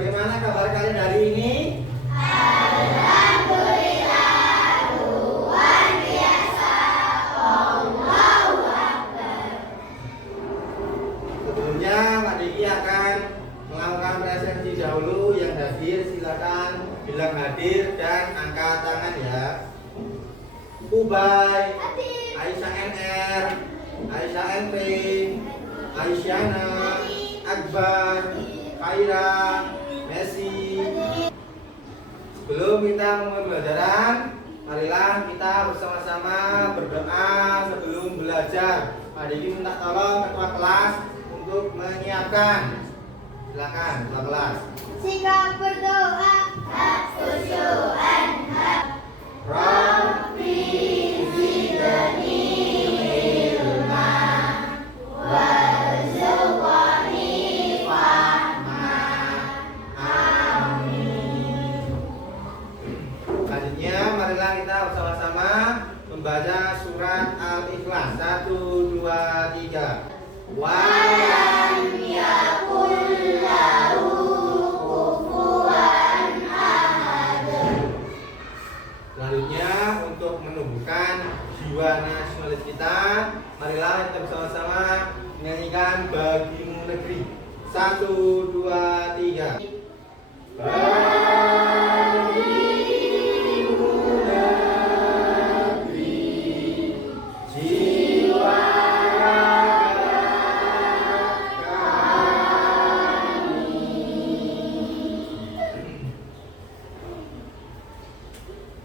bagaimana kabar kalian hari ini? Alhamdulillah, luar biasa. Allahu Akbar. Sebelumnya Pak Diki akan melakukan presensi dahulu. Yang hadir silakan bilang hadir dan angkat tangan ya. Ubay, Aisyah NR, Aisyah NP, Aisyana, Akbar, Khaira, Messi. Sebelum kita memulai pembelajaran, marilah kita bersama-sama berdoa sebelum belajar. Pak Diki minta tolong ketua kelas untuk menyiapkan. Silakan ketua kelas. Sikap berdoa, khusyuan, Rabbi zidni ilma warzuqni fahma. Amin. Selanjutnya marilah kita bersama-sama membaca surat Al-Ikhlas. 1, 2, 3. Walam yakul lahu kufuwan ahad. Selanjutnya untuk menumbuhkan jiwa nasionalis kita, marilah kita bersama-sama menyanyikan Bagimu Negeri. 1, 2, 3. Bagimu negeri, jiwa raga kami.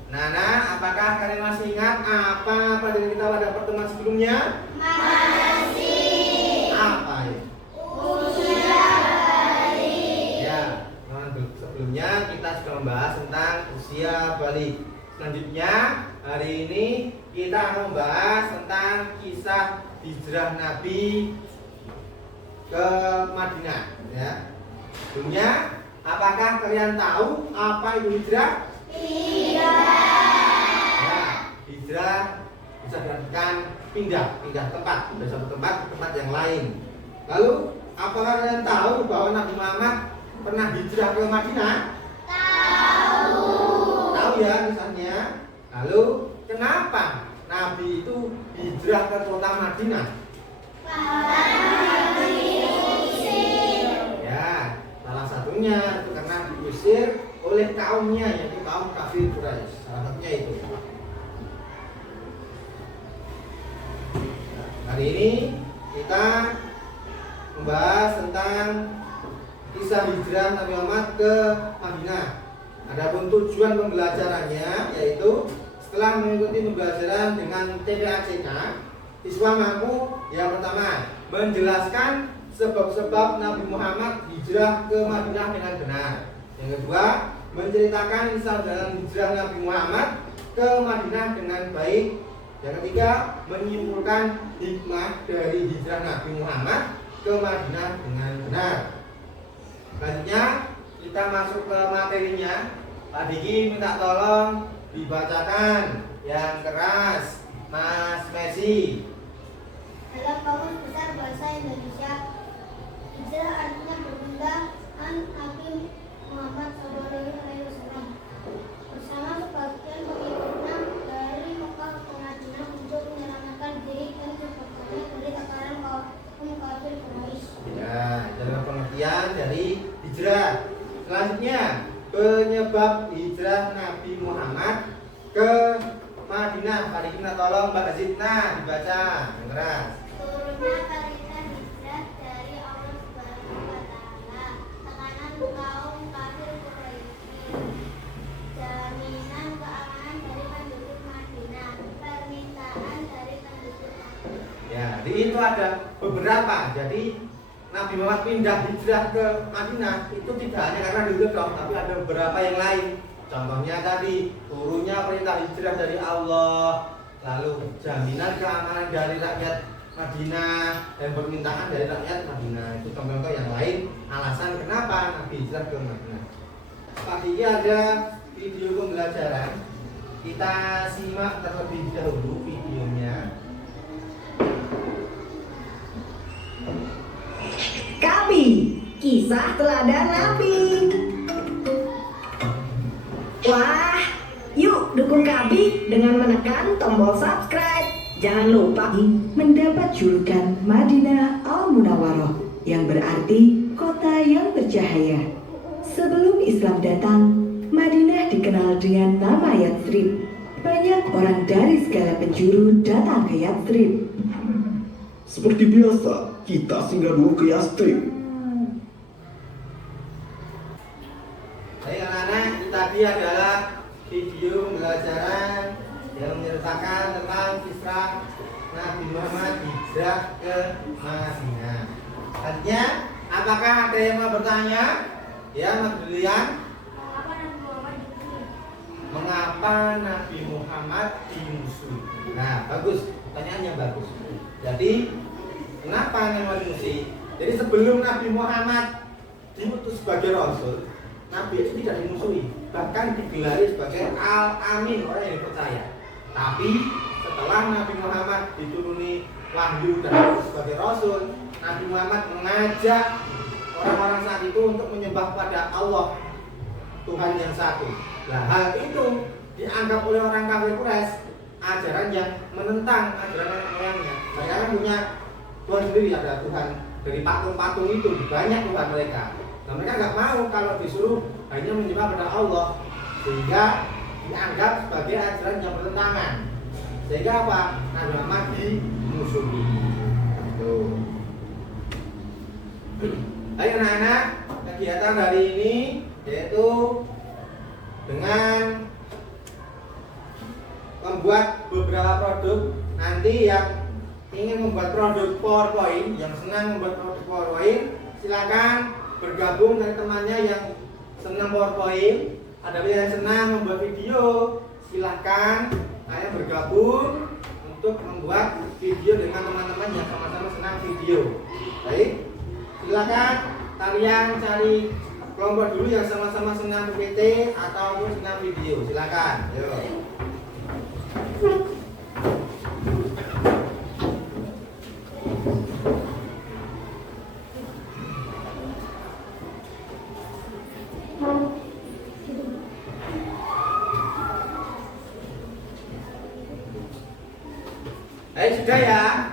Nana, apakah kalian masih ingat apa pelajaran kita pada pertemuan sebelumnya? Masih. Apa ya? Usia balik. Ya, sebelumnya kita sudah membahas tentang usia balik. Selanjutnya hari ini kita akan membahas tentang kisah hijrah Nabi ke Madinah. Ya. Sebelumnya, apakah kalian tahu apa itu hijrah? Ya, hijrah bisa diartikan pindah tempat dari satu tempat ke tempat yang lain. Lalu, apakah kalian tahu bahwa Nabi Muhammad pernah hijrah ke Madinah? Tahu ya misalnya. Lalu, kenapa Nabi itu hijrah ke kota Madinah? Ya, salah satunya itu karena diusir oleh kaumnya, yaitu kaum kafir Quraisy. Salah satunya itu. Hari ini kita membahas tentang kisah hijrah Nabi Muhammad ke Madinah. Adapun tujuan pembelajarannya yaitu setelah mengikuti pembelajaran dengan TPACK, siswa mampu yang pertama menjelaskan sebab-sebab Nabi Muhammad hijrah ke Madinah dengan benar. Yang kedua, menceritakan kisah dalam hijrah Nabi Muhammad ke Madinah dengan baik. Yang ketiga, menyimpulkan hikmah dari hijrah Nabi Muhammad ke Madinah dengan benar. Selanjutnya kita masuk ke materinya. Pak Diki minta tolong dibacakan yang keras, Mas Messi. Dalam Kamus Besar Bahasa Indonesia, hijrah artinya berpindah Nabi Muhammad SAW bersama sebagian pengikutnya dari Mekah ke Madinah untuk menyelamatkan diri dan keluarganya dari tekanan kaum kafir Quraisy. Ya, dalam pengertian dari hijrah. Selanjutnya, penyebab hijrah Nabi Muhammad ke Madinah. Pak Diki minta tolong Mbak Zidna dibaca yang keras. Turunnya perintah hijrah dari Allah Subhanahu wa Ta'ala, tekanan kaum kafir Quraisy, jaminan keamanan dari penduduk Madinah, permintaan dari penduduk Madinah. Ya, di itu ada beberapa. Jadi Nabi Muhammad pindah hijrah ke Madinah itu tidak hanya karena dulu dong, tapi ada beberapa yang lain. Contohnya tadi turunnya perintah hijrah dari Allah, lalu jaminan keamanan dari rakyat Madinah dan permintaan dari rakyat Madinah. Itu contoh-contoh yang lain alasan kenapa Nabi hijrah ke Madinah. Pak Diki ada video pembelajaran. Kita simak terlebih dahulu videonya. Kami, kisah teladan Nabi. Wah, yuk dukung kami dengan menekan tombol subscribe. Jangan lupa mendapat julukan Madinah Al-Munawwaroh yang berarti kota yang bercahaya. Sebelum Islam datang, Madinah dikenal dengan nama Yathrib. Banyak orang dari segala penjuru datang ke Yathrib. Seperti biasa, kita singgah dulu ke Yathrib. Baik anak-anak, itu tadi adalah video pembelajaran yang menceritakan tentang kisah Nabi Muhammad hijrah ke Madinah. Artinya, apakah ada yang mau bertanya? Ya, Mas Brilian. Mengapa Nabi Muhammad dimusuhi? Nah, bagus. Pertanyaan yang bagus. Jadi, kenapa Nabi dimusuhi? Jadi sebelum Nabi Muhammad diutus sebagai Rasul, Nabi itu tidak dimusuhi, bahkan digelari sebagai Al-Amin, orang yang dipercaya. Tapi setelah Nabi Muhammad dituruni wahyu dan diutus sebagai Rasul, Nabi Muhammad mengajak orang-orang saat itu untuk menyembah pada Allah, Tuhan yang satu. Nah, hal itu dianggap oleh orang kafir Quraisy ajaran yang menentang ajaran nenek moyangnya. Mereka kan punya Tuhan sendiri, ada Tuhan dari patung-patung itu, banyak Tuhan mereka. Nah, mereka nggak mau kalau disuruh hanya menyembah pada Allah, sehingga dianggap sebagai ajaran yang bertentangan. Sehingga apa? Nabi Muhammad dimusuhi. Tuh. Ayo anak-anak, kegiatan hari ini yaitu dengan membuat beberapa produk. Nanti yang ingin membuat produk PowerPoint, yang senang membuat produk PowerPoint, silakan bergabung dengan temannya yang senang PowerPoint. Ada yang senang membuat video, silahkan kalian bergabung untuk membuat video dengan teman-teman yang sama-sama senang video. Baik, silakan kalian cari kelompok dulu yang sama-sama senang PPT ataupun senang video. Silakan. Yuk. Sudah ya.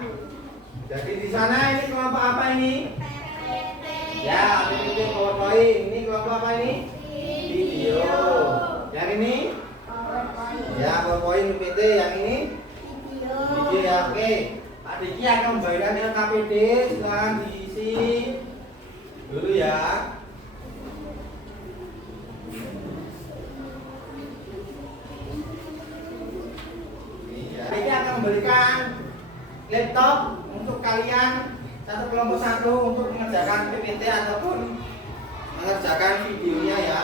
Jadi di sana ini kelompok apa ini? Ya, ini PowerPoint. Ini kelompok apa ini? Video. Yang ini? Ya, PowerPoint PPT. Yang ini? Video ya, oke. Pak Diki akan membagikan LKPD. Silahkan diisi dulu ya. Ini akan memberikan laptop untuk kalian satu kelompok satu untuk mengerjakan PPT ataupun mengerjakan videonya ya.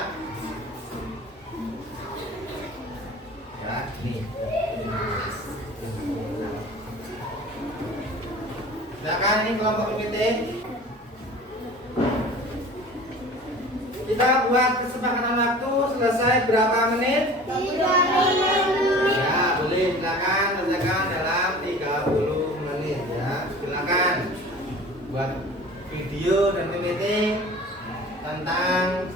Ya, ini. Silakan ini kelompok PPT. Kita buat kesepakatan waktu selesai berapa menit? 3 menit. Ya, boleh silakan kerjakan dalam 30 menit ya. Silakan buat video dan PPT tentang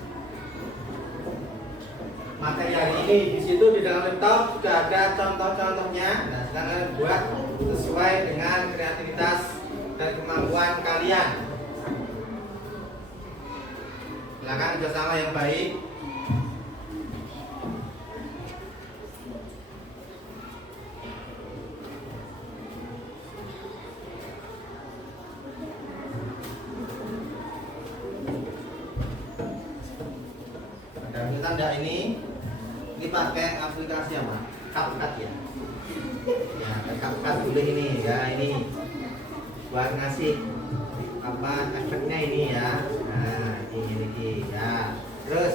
materi hari ini. Di situ di dalam laptop sudah ada contoh-contohnya. Nah, silakan buat sesuai dengan kreativitas dan kemampuan kalian. Silakan bersama yang baik. Tanda ini pakai aplikasi apa? CapCut ya. Ya, CapCut boleh ini ya, ini buat ngasih apa efeknya ini ya. Nah, ini ya. Terus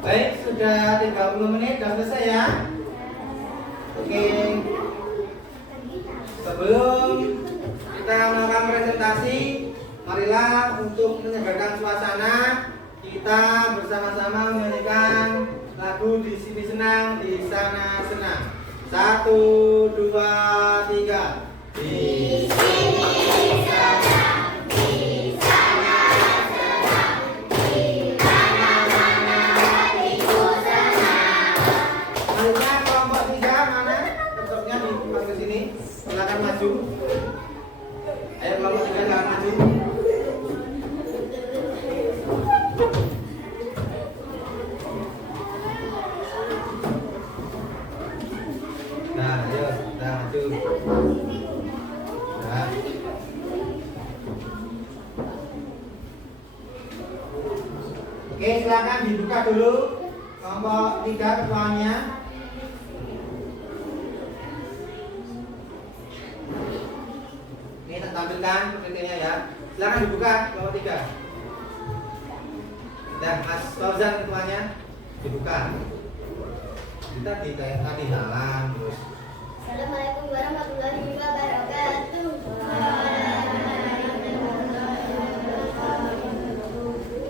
baik, sudah 30 menit sudah selesai ya. Oke. Sebelum kita melakukan presentasi, marilah untuk menyegarkan suasana kita bersama-sama menyanyikan lagu Di Sini Senang, Di Sana Senang. 1, 2, 3. Di sini senang, di sana maju. Nah, ayo, nah, maju. Nah. Oke, silakan dibuka dulu kelompok 3 ketuanya. Ini tak tampilkan PPT-nya ya. Silakan dibuka kelompok 3. Dan Mas Fauzan ketuanya dibuka. Kita di kayak tadi jalan terus. Assalamualaikum warahmatullahi wabarakatuh.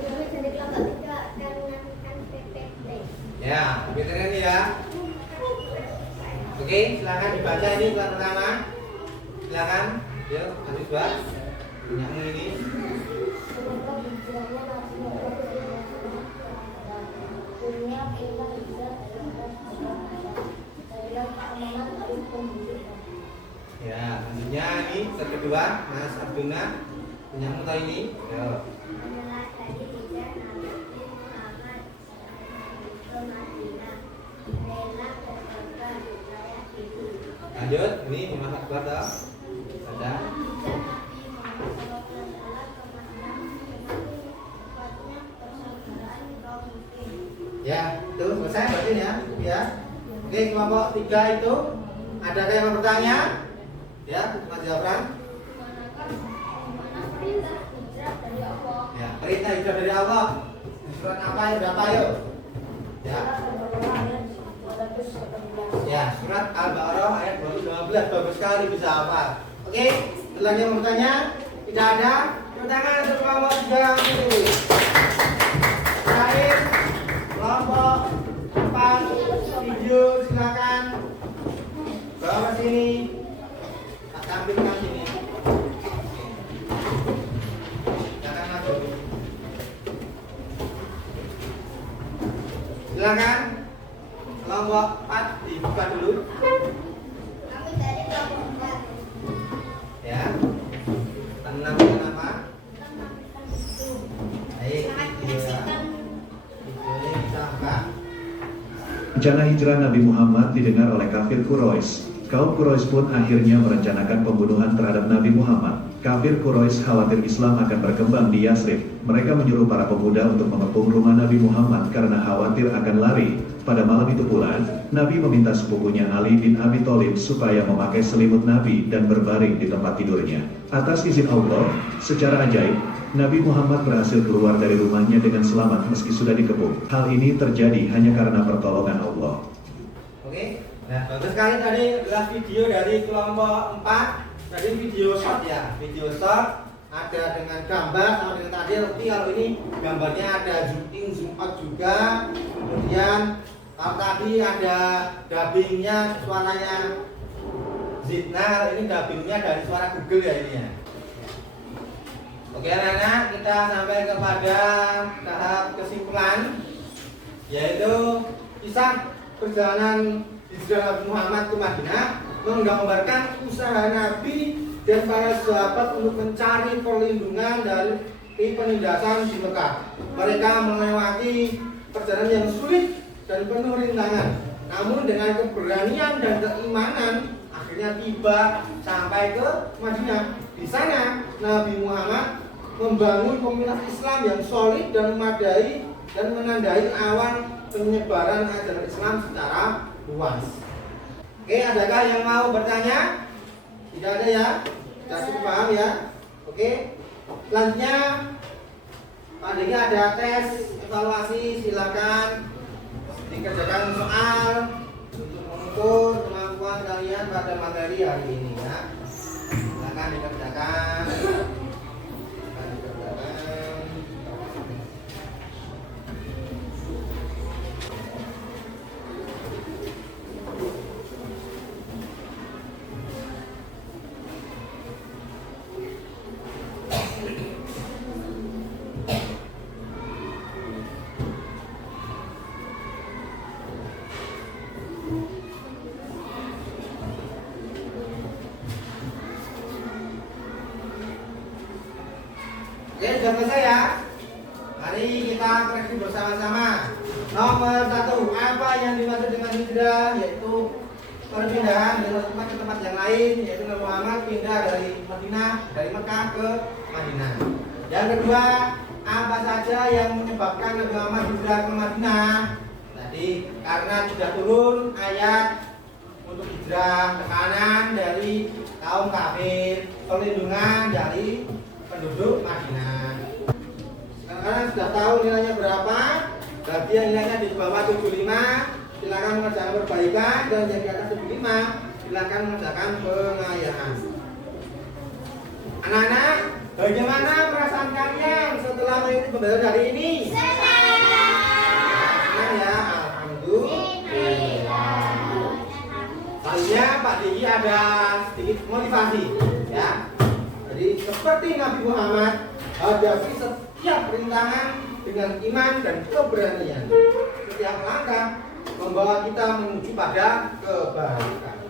Kami dari kelompok 3 akan mengajukan PPT. Ya, PPT-nya ini ya. Oke, silakan dibaca ini kelas pertama. Silakan. Yuk, lanjut Mbak. Yang ini. Ya, selanjutnya ini set kedua, Mas Abduna. Yang muta ini. Yuk. Lanjut, ini Mas Akbar toh. Ada. Ya, itu selesai berarti ya. Ya. Oke, kelompok 3 itu ada yang mau bertanya? Ya, Mas Jafran. Ya, perintah hijrah dari Allah. Surat apa ya? Berapa yuk? Ya. Ya, surat Al-Baqarah ayat 215. Bagus sekali bisa hafal. Oke, setelah yang mau bertanya, tidak ada. Tepuk tangan untuk kelompok 3 itu. Terakhir, kelompok 4 video silakan bawa ke sini. Tak tampilkan sini. Silakan maju. Silakan. Kelompok 4 dibuka dulu. Kami dari kelompok 4. Ya. Tenang kenapa? Baik, video ya. Videonya bisa enggak? Rencana hijrah Nabi Muhammad didengar oleh kafir Quraisy. Kaum Quraisy pun akhirnya merencanakan pembunuhan terhadap Nabi Muhammad. Kafir Quraisy khawatir Islam akan berkembang di Yasrib. Mereka menyuruh para pemuda untuk mengepung rumah Nabi Muhammad karena khawatir akan lari. Pada malam itu pula, Nabi meminta sepupunya Ali bin Abi Thalib supaya memakai selimut Nabi dan berbaring di tempat tidurnya. Atas izin Allah, secara ajaib, Nabi Muhammad berhasil keluar dari rumahnya dengan selamat meski sudah dikepung. Hal ini terjadi hanya karena pertolongan Allah. Oke. Nah, bagus sekali tadi adalah video dari kelompok 4. Tadi video short ya, video short ada dengan gambar sama dengan tadi. Tapi kalau ini gambarnya ada zoom in, zoom out juga. Kemudian kalau tadi ada dubbingnya suaranya Zidna, ini dubbingnya dari suara Google ya ini ya. Oke anak-anak, kita sampai kepada tahap kesimpulan, yaitu kisah perjalanan hijrah Nabi Muhammad ke Madinah menggambarkan usaha Nabi dan para sahabat untuk mencari perlindungan dari penindasan di Mekah. Mereka melewati perjalanan yang sulit dan penuh rintangan, namun dengan keberanian dan keimanan akhirnya tiba sampai ke Madinah. Di sana Nabi Muhammad membangun komunitas Islam yang solid dan memadai dan menandai awan penyebaran ajaran Islam secara luas. Oke, adakah yang mau bertanya? Tidak ada ya? Sudah cukup paham ya? Oke. Selanjutnya tadinya ada tes evaluasi, silakan dikerjakan soal untuk mengukur kemampuan kalian pada materi hari ini ya. Silakan dikerjakan. Oke, sudah selesai ya. Mari kita koreksi bersama-sama. Nomor 1, apa yang dimaksud dengan hijrah? Yaitu perpindahan dari tempat ke tempat yang lain, yaitu Nabi Muhammad pindah dari Madinah, dari Mekah ke Madinah. Yang kedua, apa saja yang menyebabkan Nabi Muhammad hijrah ke Madinah? Tadi karena sudah turun ayat untuk hijrah, tekanan dari kaum kafir, perlindungan dari penduduk Madinah. Sekarang sudah tahu nilainya berapa? Bagi yang nilainya di bawah 75, silakan mengerjakan perbaikan, dan yang di atas 75 silakan mengerjakan pengayaan. Anak-anak, bagaimana perasaan kalian setelah mengikuti pembelajaran hari ini? Senang ya, alhamdulillah. Selanjutnya Pak Diki ada sedikit motivasi ya. Jadi seperti Nabi Muhammad, hadapi setiap rintangan dengan iman dan keberanian. Setiap langkah membawa kita menuju pada kebaikan.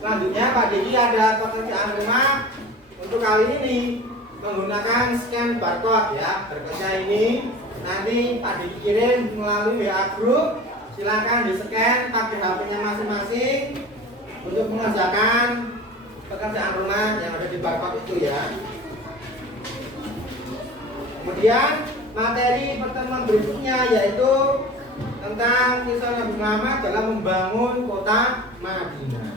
Selanjutnya Pak Diki ada pekerjaan rumah untuk kali ini menggunakan scan barcode ya. Berikutnya ini nanti Pak Diki kirim melalui WA group. Silakan di-scan pakai HP-nya masing-masing untuk mengerjakan pekerjaan rumah yang ada di barcode itu ya. Kemudian materi pertemuan berikutnya yaitu tentang kisah Nabi Muhammad dalam membangun kota Madinah.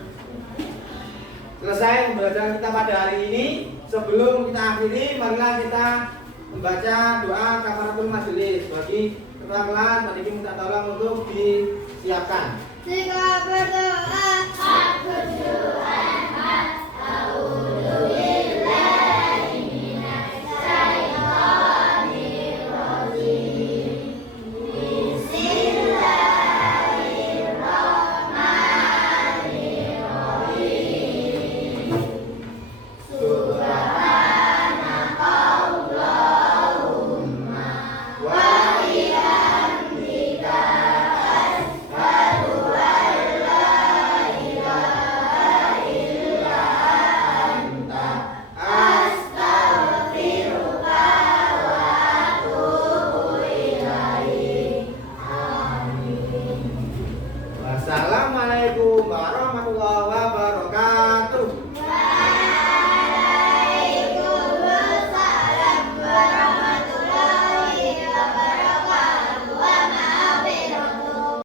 Selesai pembelajaran kita pada hari ini. Sebelum kita akhiri, marilah kita membaca doa kafaratul majelis. Bagi ketua kelas, Pak Diki minta tolong untuk disiapkan. Jika berdoa, aku doa.